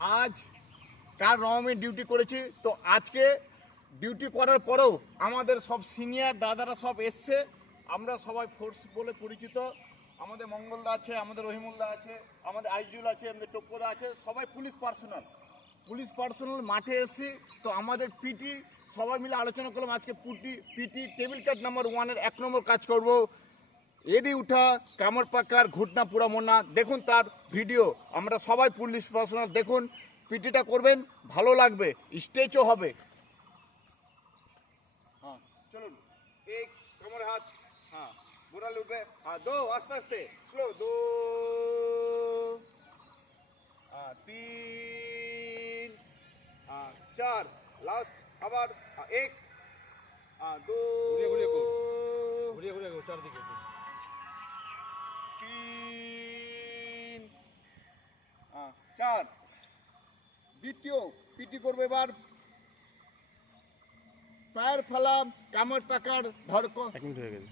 আজ কার রহমে ডিউটি করেছি, তো আজকে ডিউটি করার পরেও আমাদের সব সিনিয়র দাদারা সব এসছে। আমরা সবাই ফোর্স বলে পরিচিত। আমাদের মঙ্গলদা আছে, আমাদের রহিমুল্লাহ আছে, আমাদের আইজুল আছে, আমাদের টপ্পদা আছে, সবাই পুলিশ পার্সোনাল মাঠে এসেছি। তো আমাদের পিটি সবাই মিলে আলোচনা করলাম আজকে পিটি টেবিল কাট নাম্বার 1-এর 1 নম্বর কাজ করব। এডি উঠা কামড় পাকার ঘটনা পুরা মোনা দেখুন তার ভিডিও। আমরা সবাই পুলিশ পার্সোনাল দেখুন, পিটিটা করবেন, ভালো লাগবে, স্টেজও হবে। হ্যাঁ চলুন, এক কামড় হাত, হ্যাঁ বুড়ালে উঠবে, হ্যাঁ দো আস্তে আস্তে স্লো, দো, হ্যাঁ 3, হ্যাঁ 4, লাস্ট আবার, হ্যাঁ 1, হ্যাঁ 2, ঘুরিয়ে ঘুরিয়ে চারদিকে 3, 4। দ্বিতীয় পিটি করবে এবার পায়ের ফালাম কামড় পাকার ধরকো। 1 মিনিট হয়ে গেছে।